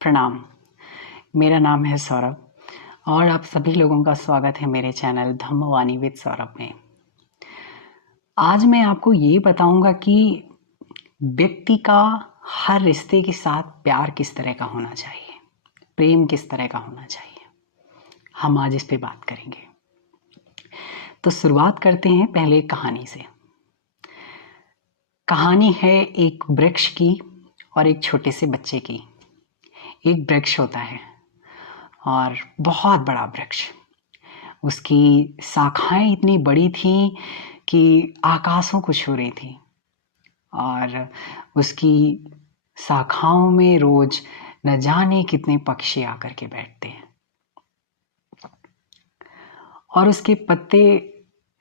प्रणाम। मेरा नाम है सौरभ और आप सभी लोगों का स्वागत है मेरे चैनल धम्मवाणी विद सौरभ में। आज मैं आपको ये बताऊंगा कि व्यक्ति का हर रिश्ते के साथ प्यार किस तरह का होना चाहिए, प्रेम किस तरह का होना चाहिए। हम आज इस पे बात करेंगे। तो शुरुआत करते हैं पहले एक कहानी से। कहानी है एक वृक्ष की और एक छोटे से बच्चे की। एक वृक्ष होता है और बहुत बड़ा वृक्ष। उसकी शाखाएं इतनी बड़ी थी कि आकाशों को छू रही थी और उसकी शाखाओं में रोज न जाने कितने पक्षी आकर के बैठते हैं और उसके पत्ते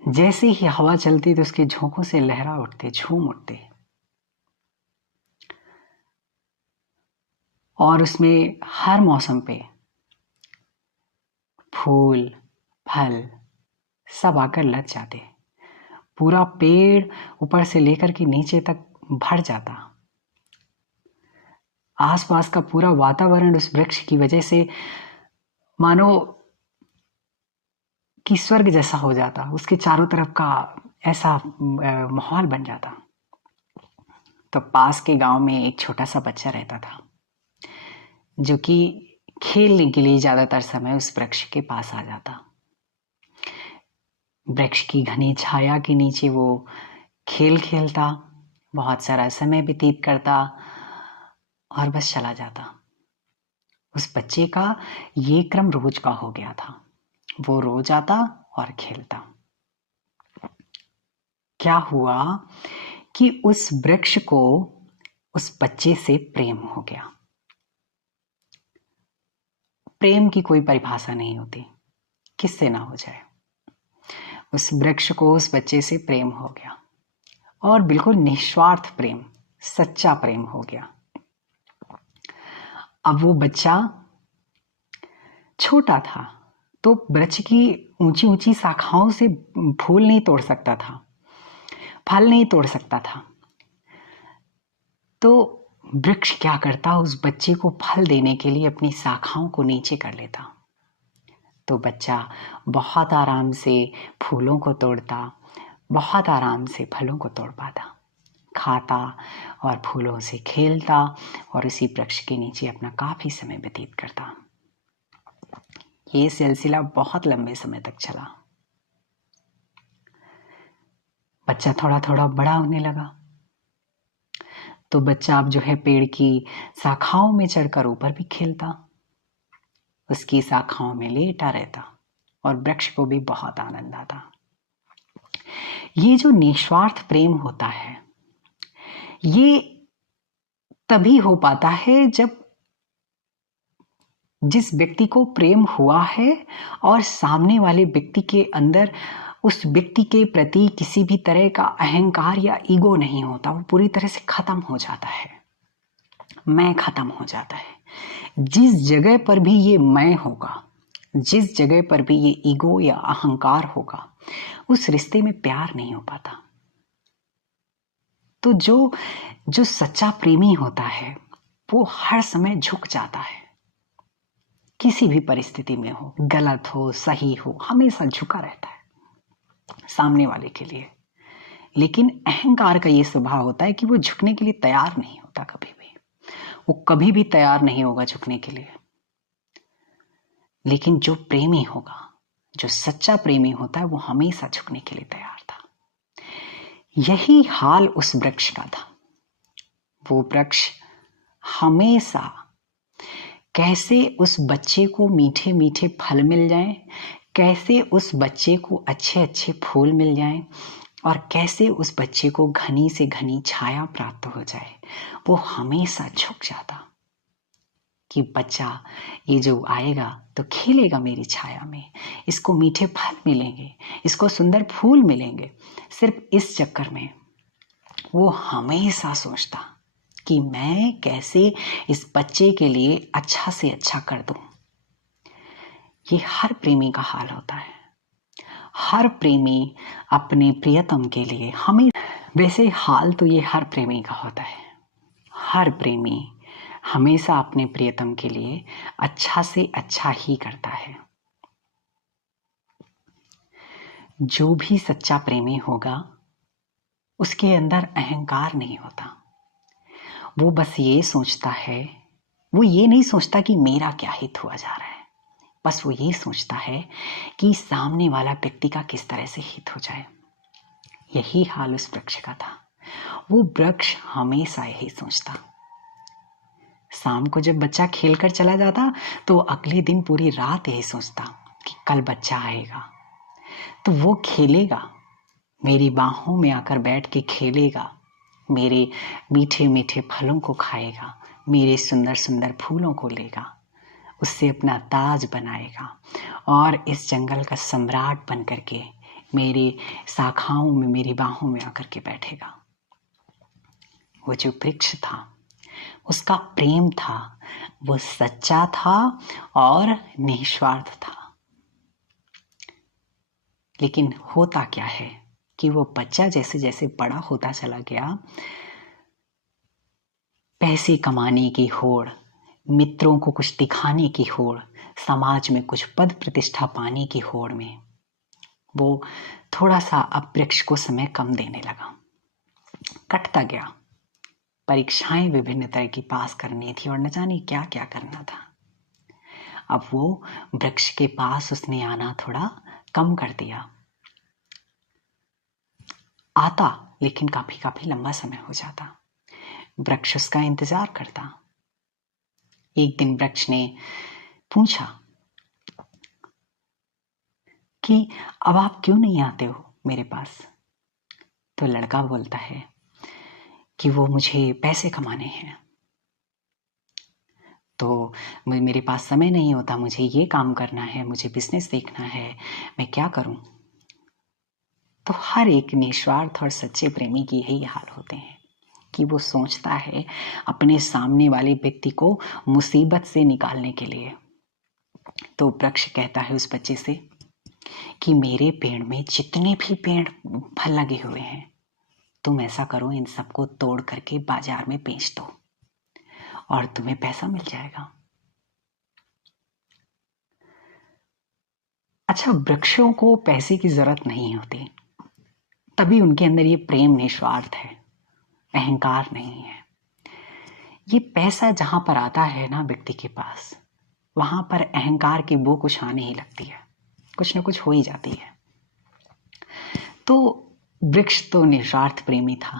जैसे ही हवा चलती तो उसके झोंकों से लहरा उठते, झूम उठते। और उसमें हर मौसम पे फूल, फल सब आकर लग जाते। पूरा पेड़ ऊपर से लेकर के नीचे तक भर जाता। आसपास का पूरा वातावरण उस वृक्ष की वजह से मानो कि स्वर्ग जैसा हो जाता। उसके चारों तरफ का ऐसा माहौल बन जाता। तो पास के गांव में एक छोटा सा बच्चा रहता था जो कि खेलने के लिए ज्यादातर समय उस वृक्ष के पास आ जाता। वृक्ष की घनी छाया के नीचे वो खेल खेलता, बहुत सारा समय व्यतीत करता और बस चला जाता। उस बच्चे का ये क्रम रोज का हो गया था। वो रोज आता और खेलता। क्या हुआ कि उस वृक्ष को उस बच्चे से प्रेम हो गया। प्रेम की कोई परिभाषा नहीं होती, किससे ना हो जाए। उस वृक्ष को उस बच्चे से प्रेम हो गया और बिल्कुल निस्वार्थ प्रेम, सच्चा प्रेम हो गया। अब वो बच्चा छोटा था तो वृक्ष की ऊंची ऊंची शाखाओं से फूल नहीं तोड़ सकता था, फल नहीं तोड़ सकता था। तो वृक्ष क्या करता, उस बच्चे को फल देने के लिए अपनी शाखाओं को नीचे कर लेता। तो बच्चा बहुत आराम से फूलों को तोड़ता, बहुत आराम से फलों को तोड़ पाता, खाता और फूलों से खेलता और इसी वृक्ष के नीचे अपना काफी समय व्यतीत करता। ये सिलसिला बहुत लंबे समय तक चला। बच्चा थोड़ा थोड़ा बड़ा होने लगा तो बच्चा अब जो है पेड़ की शाखाओं में चढ़कर ऊपर भी खेलता, उसकी शाखाओं में लेटा रहता और वृक्ष को भी बहुत आनंद आता। ये जो निस्वार्थ प्रेम होता है ये तभी हो पाता है जब जिस व्यक्ति को प्रेम हुआ है और सामने वाले व्यक्ति के अंदर उस व्यक्ति के प्रति किसी भी तरह का अहंकार या ईगो नहीं होता। वो पूरी तरह से खत्म हो जाता है, मैं खत्म हो जाता है। जिस जगह पर भी ये मैं होगा, जिस जगह पर भी ये ईगो या अहंकार होगा, उस रिश्ते में प्यार नहीं हो पाता। तो जो सच्चा प्रेमी होता है वो हर समय झुक जाता है। किसी भी परिस्थिति में हो, गलत हो सही हो, हमेशा झुका रहता है सामने वाले के लिए। लेकिन अहंकार का ये स्वभाव होता है कि वो झुकने के लिए तैयार नहीं होता। कभी भी वो कभी भी तैयार नहीं होगा झुकने के लिए। लेकिन जो प्रेमी होगा, जो सच्चा प्रेमी होता है, वो हमेशा झुकने के लिए तैयार था। यही हाल उस वृक्ष का था। वो वृक्ष हमेशा कैसे उस बच्चे को मीठे मीठे फल मिल जाएं, कैसे उस बच्चे को अच्छे अच्छे फूल मिल जाएं और कैसे उस बच्चे को घनी से घनी छाया प्राप्त हो जाए, वो हमेशा झुक जाता कि बच्चा ये जो आएगा तो खेलेगा मेरी छाया में, इसको मीठे फल मिलेंगे, इसको सुंदर फूल मिलेंगे। सिर्फ इस चक्कर में वो हमेशा सोचता कि मैं कैसे इस बच्चे के लिए अच्छा से अच्छा कर दूं। ये हर प्रेमी का हाल होता है। हर प्रेमी अपने प्रियतम के लिए वैसे हाल तो ये हर प्रेमी का होता है। हर प्रेमी हमेशा अपने प्रियतम के लिए अच्छा से अच्छा ही करता है। जो भी सच्चा प्रेमी होगा उसके अंदर अहंकार नहीं होता। वो बस ये सोचता है, वो ये नहीं सोचता कि मेरा क्या हित हुआ जा रहा है, बस वो ये सोचता है कि सामने वाला व्यक्ति का किस तरह से हित हो जाए। यही हाल उस वृक्ष का था। वो वृक्ष हमेशा यही सोचता। शाम को जब बच्चा खेलकर चला जाता तो अगले दिन पूरी रात यही सोचता कि कल बच्चा आएगा तो वो खेलेगा, मेरी बाहों में आकर बैठ के खेलेगा, मेरे मीठे मीठे फलों को खाएगा, मेरे सुंदर सुंदर फूलों को लेगा, उससे अपना ताज बनाएगा और इस जंगल का सम्राट बन करके मेरे शाखाओं में, मेरी बाहों में आकर के बैठेगा। वो जो वृक्ष था उसका प्रेम था, वो सच्चा था और निस्वार्थ था। लेकिन होता क्या है कि वो बच्चा जैसे जैसे बड़ा होता चला गया, पैसे कमाने की होड़, मित्रों को कुछ दिखाने की होड़, समाज में कुछ पद प्रतिष्ठा पाने की होड़ में वो थोड़ा सा अब वृक्ष को समय कम देने लगा। कटता गया। परीक्षाएं विभिन्न तरह की पास करनी थी और न जाने क्या क्या करना था। अब वो वृक्ष के पास उसने आना थोड़ा कम कर दिया। आता लेकिन काफी काफी लंबा समय हो जाता। वृक्ष उसका इंतजार करता। एक दिन वृक्ष ने पूछा कि अब आप क्यों नहीं आते हो मेरे पास। तो लड़का बोलता है कि वो मुझे पैसे कमाने हैं, तो मेरे पास समय नहीं होता, मुझे ये काम करना है, मुझे बिजनेस देखना है, मैं क्या करूं। तो हर एक निस्वार्थ और सच्चे प्रेमी की यही हाल होते हैं कि वो सोचता है अपने सामने वाले व्यक्ति को मुसीबत से निकालने के लिए। तो वृक्ष कहता है उस बच्चे से कि मेरे पेड़ में जितने भी पेड़ फल लगे हुए हैं, तुम ऐसा करो, इन सबको तोड़ करके बाजार में बेच दो और तुम्हें पैसा मिल जाएगा। अच्छा, वृक्षों को पैसे की जरूरत नहीं होती, तभी उनके अंदर ये प्रेम निस्वार्थ है, अहंकार नहीं है। ये पैसा जहां पर आता है ना व्यक्ति के पास, वहां पर अहंकार की बू कुछ आने ही लगती है, कुछ ना कुछ हो ही जाती है। तो वृक्ष तो निस्वार्थ प्रेमी था,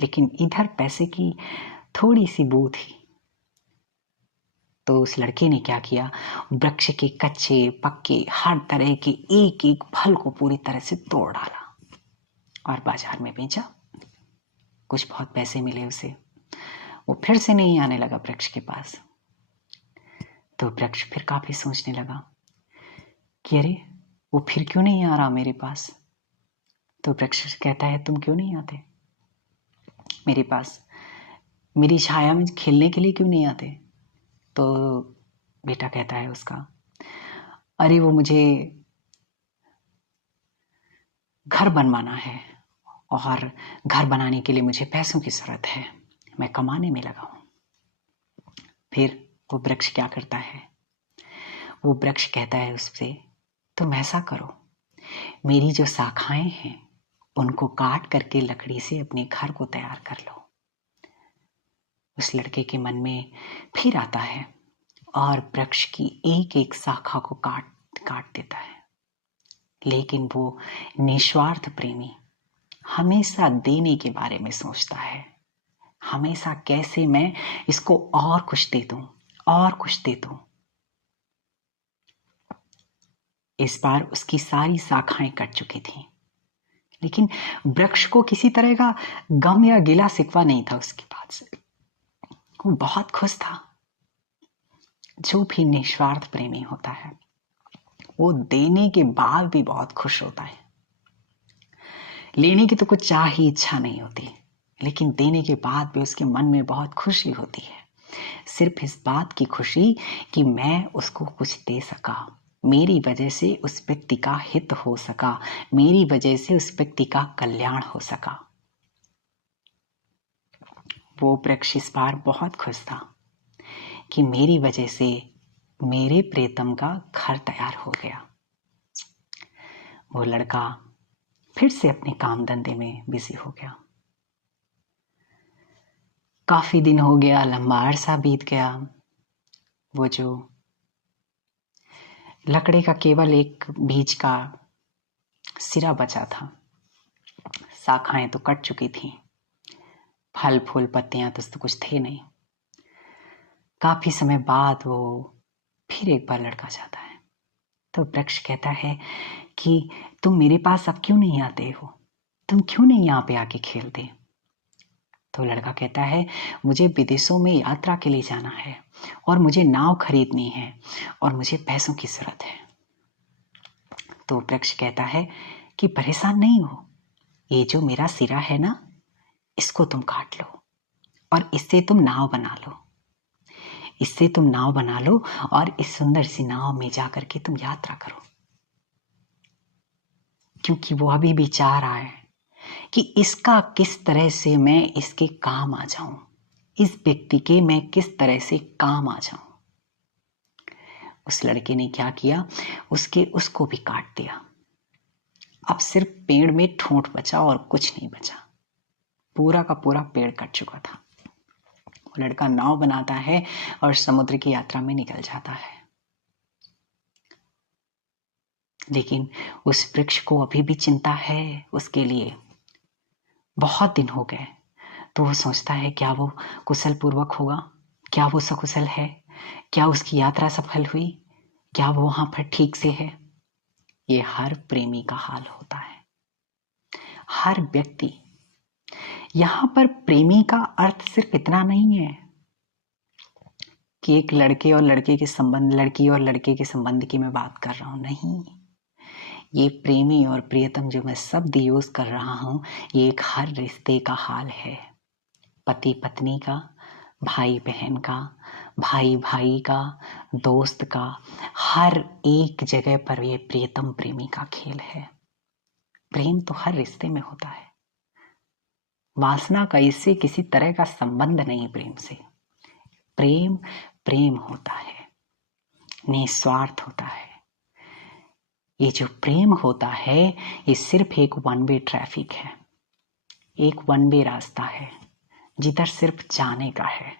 लेकिन इधर पैसे की थोड़ी सी बू थी। तो उस लड़के ने क्या किया, वृक्ष के कच्चे पक्के हर तरह के एक एक फल को पूरी तरह से तोड़ डाला और बाजार में बेचा। कुछ बहुत पैसे मिले उसे। वो फिर से नहीं आने लगा वृक्ष के पास। तो वृक्ष फिर काफी सोचने लगा कि अरे वो फिर क्यों नहीं आ रहा मेरे पास। तो वृक्ष कहता है तुम क्यों नहीं आते मेरे पास, मेरी छाया में खेलने के लिए क्यों नहीं आते। तो बेटा कहता है उसका, अरे वो मुझे घर बनवाना है और घर बनाने के लिए मुझे पैसों की जरूरत है, मैं कमाने में लगा हूं। फिर वो वृक्ष क्या करता है, वो वृक्ष कहता है उससे, तुम ऐसा करो, मेरी जो शाखाएं हैं उनको काट करके लकड़ी से अपने घर को तैयार कर लो। उस लड़के के मन में फिर आता है और वृक्ष की एक एक शाखा को काट देता है। लेकिन वो निस्वार्थ प्रेमी हमेशा देने के बारे में सोचता है, हमेशा कैसे मैं इसको और कुछ दे दूं, और कुछ दे दूं। इस बार उसकी सारी शाखाएं कट चुकी थी, लेकिन वृक्ष को किसी तरह का गम या गिला शिकवा नहीं था उसकी बात से। वो बहुत खुश था। जो भी निस्वार्थ प्रेमी होता है वो देने के बाद भी बहुत खुश होता है। लेने की तो कुछ चाह ही इच्छा नहीं होती, लेकिन देने के बाद भी उसके मन में बहुत खुशी होती है। सिर्फ इस बात की खुशी कि मैं उसको कुछ दे सका, मेरी वजह से उस व्यक्ति का हित हो सका, मेरी वजह से उस व्यक्ति का कल्याण हो सका। वो वृक्ष इस बार बहुत खुश था। कि मेरी वजह से मेरे प्रियतम का घर तैयार हो गया। वो लड़का फिर से अपने काम धंधे में बिजी हो गया। काफी दिन हो गया, लंबा अरसा बीत गया। वो जो लकड़े का केवल एक बीज का सिरा बचा था, शाखाएं तो कट चुकी थी, फल फूल पत्तियां तो कुछ थे नहीं। काफी समय बाद वो फिर एक बार लड़का जाता है तो वृक्ष कहता है कि तुम मेरे पास अब क्यों नहीं आते हो, तुम क्यों नहीं यहाँ पे आके खेलते। तो लड़का कहता है मुझे विदेशों में यात्रा के लिए जाना है और मुझे नाव खरीदनी है और मुझे पैसों की जरूरत है। तो वृक्ष कहता है कि परेशान नहीं हो, ये जो मेरा सिरा है ना, इसको तुम काट लो और इससे तुम नाव बना लो, इससे तुम नाव बना लो और इस सुंदर सी नाव में जाकर के तुम यात्रा करो। क्योंकि वो अभी भी चाह रहा है कि इसका किस तरह से मैं इसके काम आ जाऊं, इस व्यक्ति के मैं किस तरह से काम आ जाऊं। उस लड़के ने क्या किया, उसको भी काट दिया। अब सिर्फ पेड़ में ठूंठ बचा और कुछ नहीं बचा, पूरा का पूरा पेड़ कट चुका था। वो लड़का नाव बनाता है और समुद्र की यात्रा में निकल जाता है। लेकिन उस वृक्ष को अभी भी चिंता है उसके लिए। बहुत दिन हो गए तो वो सोचता है क्या वो कुशल पूर्वक होगा, क्या वो सकुशल है, क्या उसकी यात्रा सफल हुई, क्या वो वहां पर ठीक से है। ये हर प्रेमी का हाल होता है, हर व्यक्ति। यहां पर प्रेमी का अर्थ सिर्फ इतना नहीं है कि एक लड़के और लड़के के संबंध, लड़की और लड़के के संबंध की मैं बात कर रहा हूं, नहीं। ये प्रेमी और प्रियतम जो मैं शब्द यूज कर रहा हूं, ये एक हर रिश्ते का हाल है। पति पत्नी का, भाई बहन का, भाई भाई का, दोस्त का, हर एक जगह पर ये प्रियतम प्रेमी का खेल है। प्रेम तो हर रिश्ते में होता है। वासना का इससे किसी तरह का संबंध नहीं प्रेम से। प्रेम प्रेम होता है, निस्वार्थ होता है। ये जो प्रेम होता है ये सिर्फ एक वन वे ट्रैफिक है, एक वन वे रास्ता है जिधर सिर्फ जाने का है,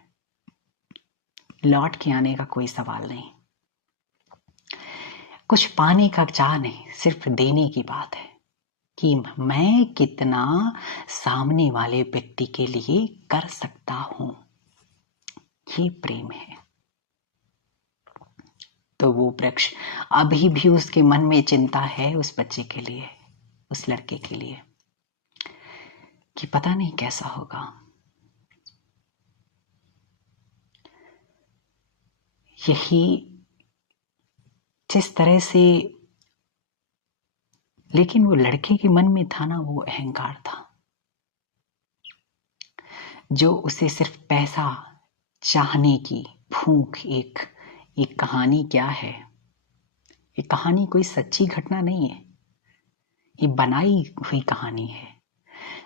लौट के आने का कोई सवाल नहीं। कुछ पाने का चाह नहीं, सिर्फ देने की बात है कि मैं कितना सामने वाले व्यक्ति के लिए कर सकता हूं। ये प्रेम है। तो वो वृक्ष अभी भी उसके मन में चिंता है उस बच्चे के लिए, उस लड़के के लिए, कि पता नहीं कैसा होगा। यही जिस तरह से, लेकिन वो लड़के के मन में था ना, वो अहंकार था जो उसे सिर्फ पैसा चाहने की भूख। एक कहानी क्या है, ये कहानी कोई सच्ची घटना नहीं है, ये बनाई हुई कहानी है,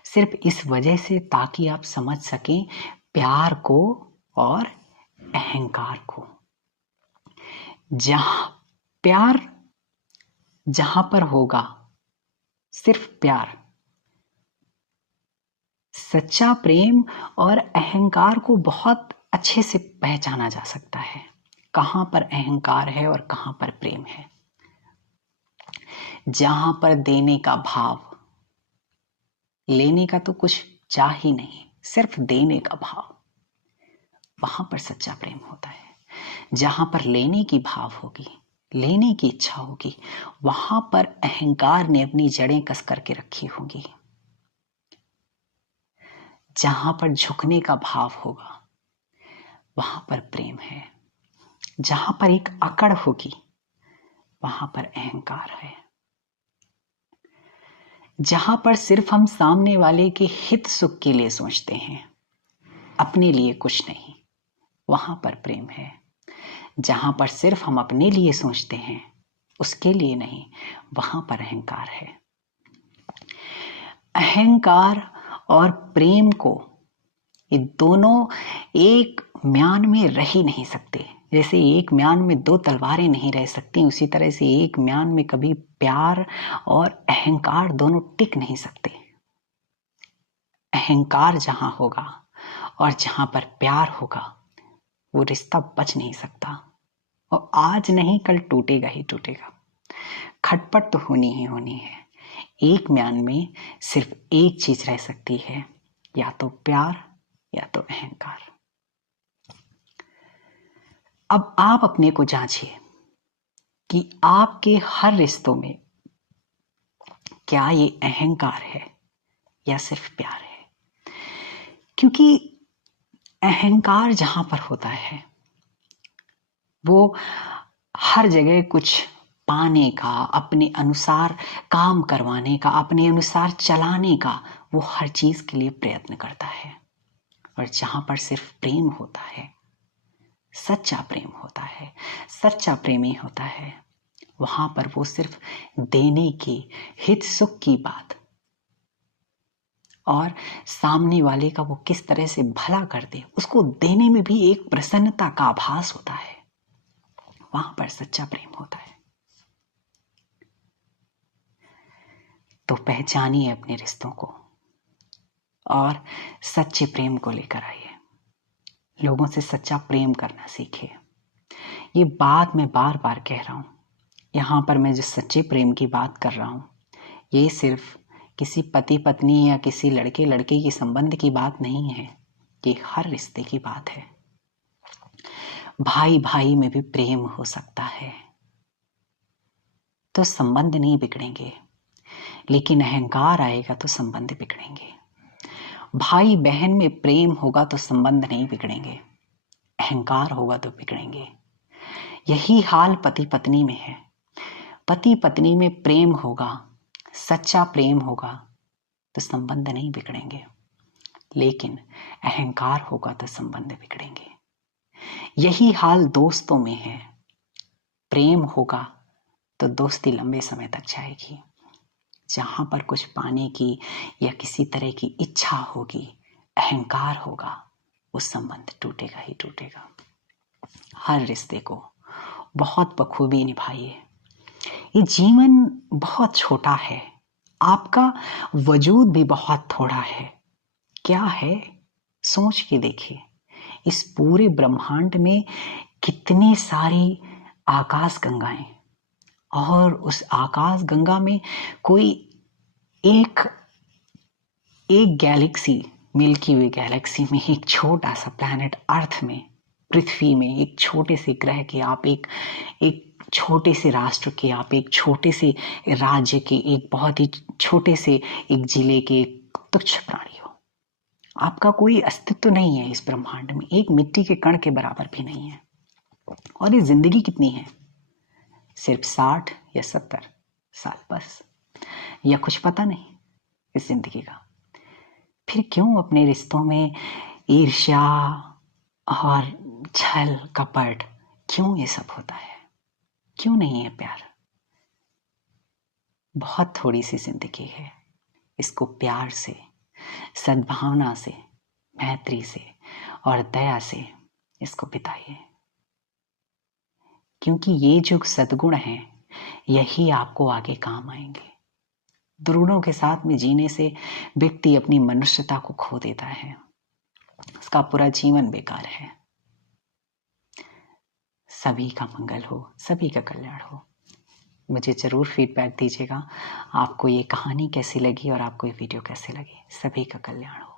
सिर्फ इस वजह से ताकि आप समझ सकें प्यार को और अहंकार को। प्यार जहां पर होगा, सिर्फ प्यार, सच्चा प्रेम और अहंकार को बहुत अच्छे से पहचाना जा सकता है, कहां पर अहंकार है और कहां पर प्रेम है। जहां पर देने का भाव, लेने का तो कुछ चाह ही नहीं, सिर्फ देने का भाव, वहां पर सच्चा प्रेम होता है। जहां पर लेने की भाव होगी, लेने की इच्छा होगी, वहां पर अहंकार ने अपनी जड़ें कस करके रखी होगी। जहां पर झुकने का भाव होगा, वहां पर प्रेम है। जहां पर एक अकड़ होगी, वहां पर अहंकार है। जहां पर सिर्फ हम सामने वाले के हित सुख के लिए सोचते हैं, अपने लिए कुछ नहीं, वहां पर प्रेम है। जहां पर सिर्फ हम अपने लिए सोचते हैं, उसके लिए नहीं, वहां पर अहंकार है। अहंकार और प्रेम को ये दोनों एक म्यान में रह ही नहीं सकते। जैसे एक म्यान में दो तलवारें नहीं रह सकती, उसी तरह से एक म्यान में कभी प्यार और अहंकार दोनों टिक नहीं सकते। अहंकार जहां होगा और जहां पर प्यार होगा, वो रिश्ता बच नहीं सकता, और आज नहीं कल टूटेगा ही टूटेगा। खटपट तो होनी ही होनी है। एक म्यान में सिर्फ एक चीज रह सकती है, या तो प्यार या तो अहंकार। अब आप अपने को जांचिए कि आपके हर रिश्तों में क्या ये अहंकार है या सिर्फ प्यार है। क्योंकि अहंकार जहां पर होता है, वो हर जगह कुछ पाने का, अपने अनुसार काम करवाने का, अपने अनुसार चलाने का, वो हर चीज के लिए प्रयत्न करता है। और जहां पर सिर्फ प्रेम होता है, सच्चा प्रेम होता है, सच्चा प्रेमी होता है, वहां पर वो सिर्फ देने की, हित सुख की बात, और सामने वाले का वो किस तरह से भला कर दे, उसको देने में भी एक प्रसन्नता का आभास होता है। वहां पर सच्चा प्रेम होता है। तो पहचानिए अपने रिश्तों को और सच्चे प्रेम को लेकर आइए। लोगों से सच्चा प्रेम करना सीखिए। ये बात मैं बार बार कह रहा हूं। यहां पर मैं जिस सच्चे प्रेम की बात कर रहा हूं, ये सिर्फ किसी पति पत्नी या किसी लड़के लड़के की संबंध की बात नहीं है। ये हर रिश्ते की बात है। भाई भाई में भी प्रेम हो सकता है, तो संबंध नहीं बिगड़ेंगे। लेकिन अहंकार आएगा तो संबंध बिगड़ेंगे। भाई बहन में प्रेम होगा तो संबंध नहीं बिगड़ेंगे, अहंकार होगा तो बिगड़ेंगे। यही हाल पति पत्नी में है। पति पत्नी में प्रेम होगा, सच्चा प्रेम होगा, तो संबंध नहीं बिगड़ेंगे। लेकिन अहंकार होगा तो संबंध बिगड़ेंगे। यही हाल दोस्तों में है। प्रेम होगा तो दोस्ती लंबे समय तक जाएगी। जहां पर कुछ पाने की या किसी तरह की इच्छा होगी, अहंकार होगा, वो संबंध टूटेगा ही टूटेगा। हर रिश्ते को बहुत बखूबी निभाइए। ये जीवन बहुत छोटा है, आपका वजूद भी बहुत थोड़ा है। क्या है, सोच के देखिए। इस पूरे ब्रह्मांड में कितनी सारी आकाश गंगाएं, और उस आकाश गंगा में कोई एक गैलेक्सी, मिल्की वे गैलेक्सी में एक छोटा सा प्लैनेट अर्थ में, पृथ्वी में, एक छोटे से ग्रह के आप, एक छोटे से राष्ट्र के आप, एक छोटे से राज्य के, एक बहुत ही छोटे से एक जिले के तुच्छ प्राणी हो। आपका कोई अस्तित्व नहीं है इस ब्रह्मांड में, एक मिट्टी के कण के बराबर भी नहीं है। और ये जिंदगी कितनी है? सिर्फ 60 या 70 साल बस, या कुछ पता नहीं इस जिंदगी का। फिर क्यों अपने रिश्तों में ईर्ष्या और छल कपट, क्यों ये सब होता है? क्यों नहीं है प्यार? बहुत थोड़ी सी जिंदगी है, इसको प्यार से, सद्भावना से, मैत्री से और दया से इसको बिताइए। क्योंकि ये जो सद्गुण हैं, यही आपको आगे काम आएंगे। दुर्गुणों के साथ में जीने से व्यक्ति अपनी मनुष्यता को खो देता है, उसका पूरा जीवन बेकार है। सभी का मंगल हो, सभी का कल्याण हो। मुझे जरूर फीडबैक दीजिएगा, आपको ये कहानी कैसी लगी और आपको ये वीडियो कैसी लगी। सभी का कल्याण हो।